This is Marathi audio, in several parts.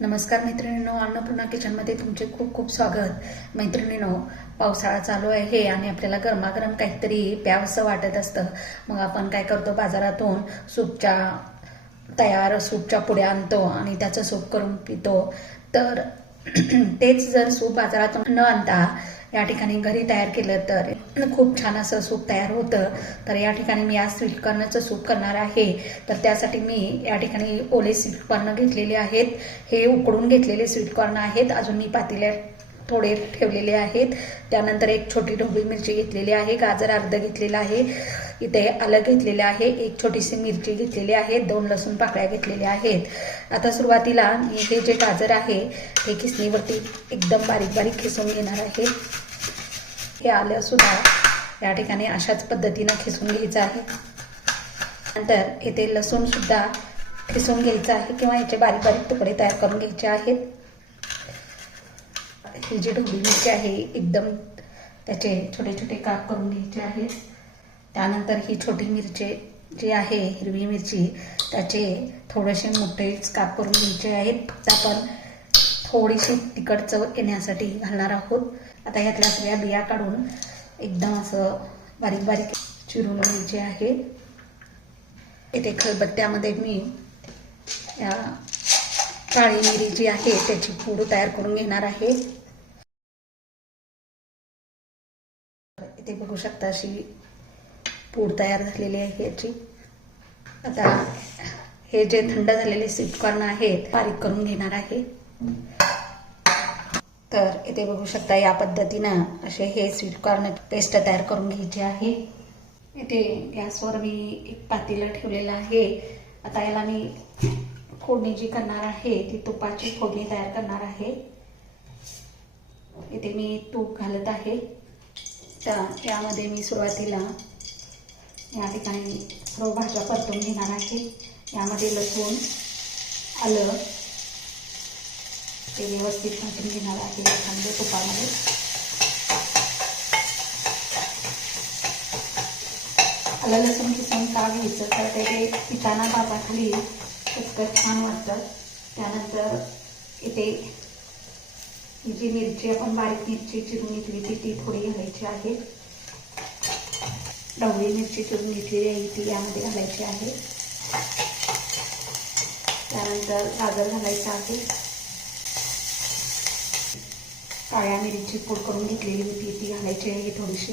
नमस्कार मैत्रिणींनो, अन्नपूर्णा किचनमध्ये तुमचे खूप खूप स्वागत. मैत्रिणींनो, पावसाळा चालू आहे आणि आपल्याला गरमागरम काहीतरी प्यावंसं वाटत असतं. मग आपण काय करतो, बाजारातून तयार सूपच्या पुड्या आणतो आणि त्याचं सूप करून पितो. तर तेच जर सूप बाजारातून न आणता या ठिकाणी घरी तयार केलं तर खूप छान असं सूप तयार होतं. तर या ठिकाणी मी आज स्वीट कॉर्नचं सूप करणार आहे. तर त्यासाठी मी या ठिकाणी ओले स्वीट कॉर्न घेतलेले आहेत. हे उकडून घेतलेले स्वीट कॉर्न आहेत. अजून मी पातेल्यात थोडे ठेवलेले आहेत. त्यानंतर एक छोटी ढोबळी मिरची घेतलेली आहे, गाजर अर्ध घेतलेलं आहे, इथे आलं घेतलेलं आहे, एक छोटीशी मिरची घेतलेली आहे, 2 लसूण पाकळ्या घेतलेल्या आहेत. आता सुरुवातीला मी हे जे गाजर आहे हे खिसणीवरती एकदम बारीक बारीक खिसून घेणार आहे. हे आलं सुद्धा या ठिकाणी अशाच पद्धतीनं खिसून घ्यायचं आहे. नंतर इथे लसूण सुद्धा खिसून घ्यायचं आहे किंवा याचे बारीक बारीक तुकडे तयार करून घ्यायचे आहेत. ही जी ढोबळी मिरची आहे एकदम त्याचे छोटे छोटे काप करून घ्यायचे आहेत. त्यानंतर ही छोटी मिरची जी आहे, हिरवी मिरची, त्याचे थोडेसे मोठे काप करून घ्यायचे आहेत. फक्त आपण थोडीशी तिखट चव येण्यासाठी घालणार आहोत. आता यातल्या सगळ्या बिया काढून एकदम असं बारीक बारीक चिरून घ्यायचे आहे. इथे खलबत्त्यामध्ये मी या काळी मिरी जी आहे त्याची पूड तयार करून घेणार आहे. इथे बघू शकता अशी पूड तयार झालेली आहे याची. आता हे जे थंड झालेले स्वीट कॉर्न आहेत बारीक करून घेणार आहे. तर इथे बघू शकता या पद्धतीनं असे हे स्वीट कॉर्न पेस्ट तयार करून घ्यायचे आहे. इथे गॅसवर मी एक पातेलं ठेवलेलं आहे. आता याला मी फोडणी जी करणार आहे ती तुपाची फोडणी तयार करणार आहे. इथे मी तूप घालत आहे. यामध्ये मी सुरुवातीला या ठिकाणी सर्व भाज्या परतून घेणार आहे. यामध्ये लसूण, आलं ते व्यवस्थित भाजून घेणार आहे चांगल्या तुपामध्ये. आलं लसूण किसून का घ्यायचं तर ते पिठाना भाताखाली इतकं छान वाटतं. त्यानंतर इथे ही जी मिरची आपण बारीक मिरची चिरून घेतली ती थोडी घालायची आहे. ढवळी मिरची चिरून घेतलेली आहे ती यामध्ये घालायची आहे. त्यानंतर गाजर घालायचं आहे. काळ्या मिरीची पूड करून घेतलेली होती ती घालायची आहे थोडीशी.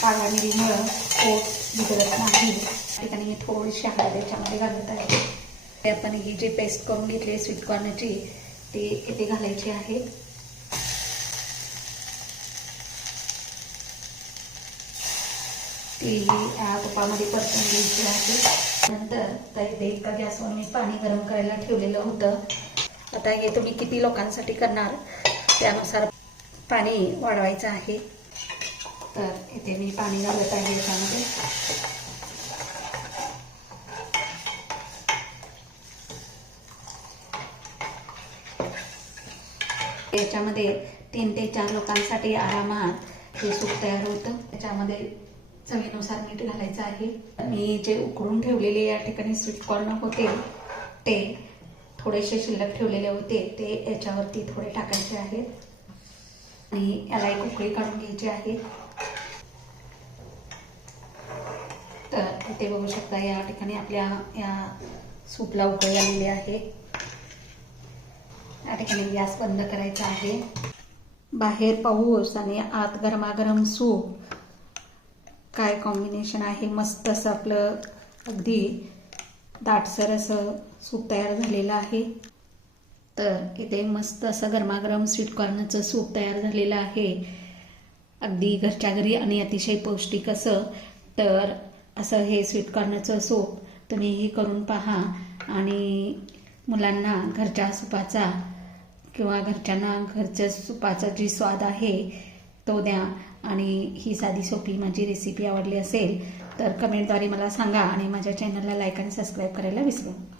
काळ्या मिरीमुळं पोट बिघडत नाही. या ठिकाणी मी थोडीशी हळद याच्यामध्ये घालत आहे. ते आपण ही जी पेस्ट करून घेतली स्वीट कॉर्नची ती इथे घालायची आहे. ती या तुपामध्ये परतून घ्यायची आहे. नंतर इथे एका गॅसवर मी पाणी गरम करायला ठेवलेलं होतं. आता हे तुम्ही किती लोकांसाठी करणार त्यानुसार पाणी वाढवायचं आहे. तर इथे मी पाणी घालत आहे याच्यामध्ये. याच्यामध्ये 3 ते 4 लोकांसाठी आरामात हे सूप तयार होतं. त्याच्यामध्ये चवीनुसार मीठ घालायचं आहे. मी जे उकडून ठेवलेले या ठिकाणी स्वीट कॉर्न होते ते थोडेसे शिल्लक ठेवलेले होते ते याच्यावरती थोडे टाकायचे आहेत आणि याला एक उकळी काढून घ्यायची आहे. तर इथे बघू शकता या ठिकाणी आपल्या या सूपला उकळी आलेली आहे. या ठिकाणी गॅस बंद करायचा आहे. बाहेर पाऊस आणि आत गरमागरम सूप, काय कॉम्बिनेशन आहे. मस्त असं आपलं अगदी दाटसर असं सूप तयार झालेलं आहे. तर इथे मस्त असं गरमागरम स्वीट कॉर्नचं सूप तयार झालेलं आहे. अगदी घरच्या घरी आणि अतिशय पौष्टिक असं. तर असं हे स्वीट कॉर्नचं सूप तुम्हीही करून पहा आणि मुलांना घरच्या सुपाचा किंवा घरच्यांना घरच्या सुपाचा जी स्वाद आहे तो द्या. आणि ही साधी सोपी माझी रेसिपी आवडली असेल तर कमेंटद्वारे मला सांगा आणि माझ्या चॅनलला लाईक आणि सबस्क्राईब करायला विसरू नका.